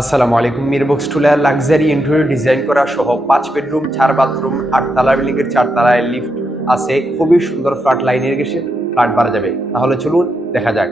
আসসালামু আলাইকুম। মিরবক্স টুলে লাক্সারি ইন্টেরিয়র ডিজাইন করা সহ 5 বেডরুম 4 বাথরুম 8 তলা বিল্ডিং এর 4 তলায় লিফট আছে। খুবই সুন্দর ফ্ল্যাট লাইনের গেছে ফ্ল্যাট বাড়া যাবে। তাহলে চলুন দেখা যাক।